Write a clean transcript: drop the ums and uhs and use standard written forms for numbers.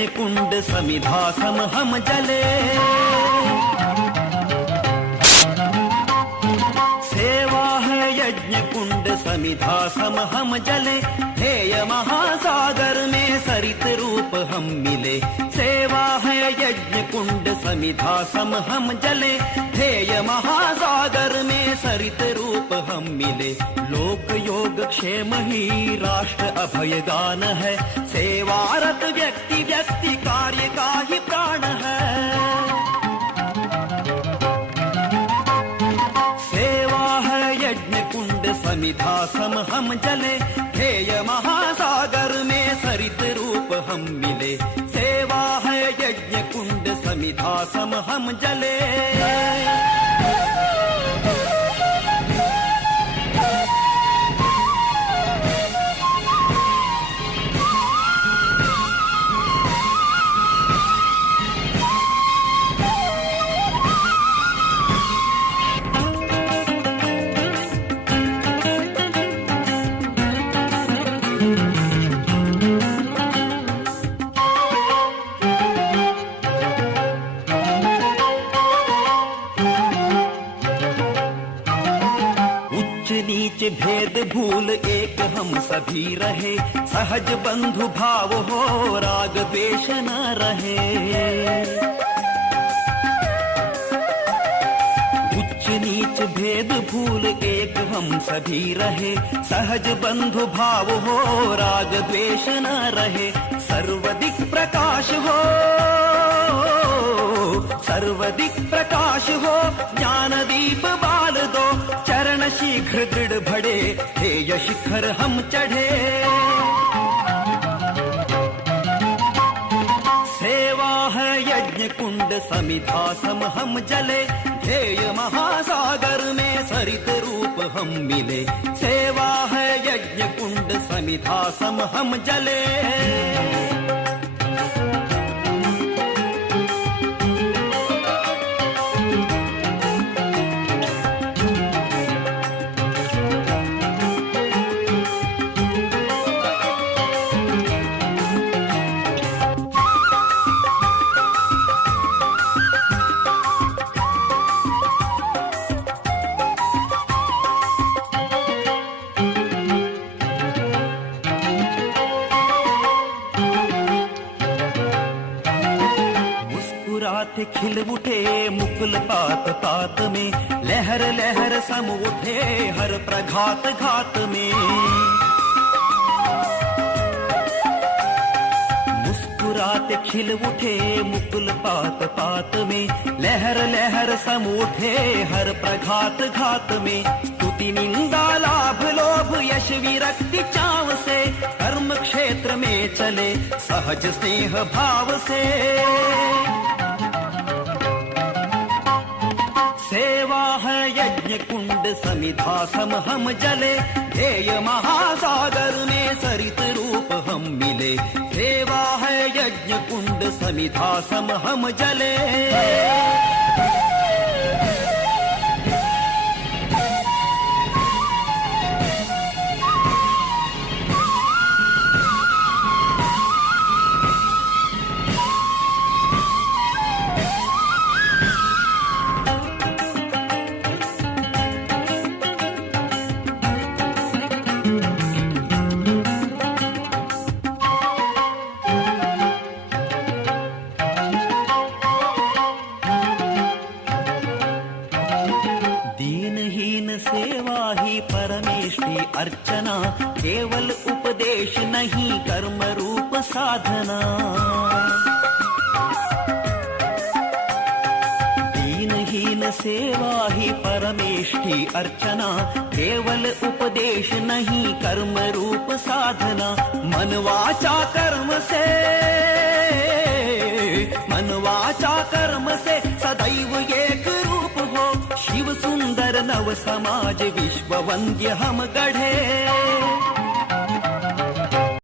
यज्ञ कुंड समिधा सम हम जले। सेवा है यज्ञ कुंड समिधा सम हम जले, ध्येय महासागर में सरित रूप हम मिले। सेवा है यज्ञ कुंड समिधा सम हम जले, ध्येय महासागर में सरित रूप हम मिले। लोक योग क्षेम ही राष्ट्र अभय गान है, सेवारत व्यक्ति व्यक्ति कार्य का ही प्राण है। समिधा सम हम जले, ध्येय महासागर में सरित रूप हम मिले। सेवा है यज्ञ कुंड समिधा सम हम जले। नीच भेद भूल एक हम सभी रहे, सहज बंधु भाव हो राग द्वेष न रहे। उच्च नीच भेद भूल एक हम सभी रहे, सहज बंधु भाव हो राग द्वेष न रहे। सर्वदिक प्रकाश हो, सर्वदिक प्रकाश हो, ज्ञान दीप बाल दो, चरण शीघ्र दृढ़ बढ़े, ध्येय शिखर हम चढ़े। सेवा है यज्ञ कुंड समिधा सम हम जले, ध्येय महासागर में सरित रूप हम मिले। सेवा है यज्ञ कुंड समिधा सम हम जले। खिल उठे मुकुल पात पात में, लहर लहर सम उठे हर प्रघात घात में। मुस्कुराते खिल उठे मुकुल पात पात में, लहर लहर सम उठे हर प्रघात घात में। स्तुति निंदा लाभ लोभ यश विरक्ति चाव से, कर्म क्षेत्र में चले सहज स्नेह भाव से। सेवा है यज्ञ कुंड समिधा सम हम जले, ध्येय महासागर में सरित रूप हम मिले। सेवा है यज्ञ कुंड समिधा सम हम जले। सेवा ही परमेष्टि अर्चना, केवल उपदेश नहीं कर्म रूप साधना। दीनहीन सेवा ही परमेष्टि अर्चना, केवल उपदेश नहीं कर्म रूप साधना। मन वाचा कर्म से, मन वाचा कर्म से सदैव एक रूप हो। शिव सुंदर नव समाज विश्व वंद्य हम गढ़े।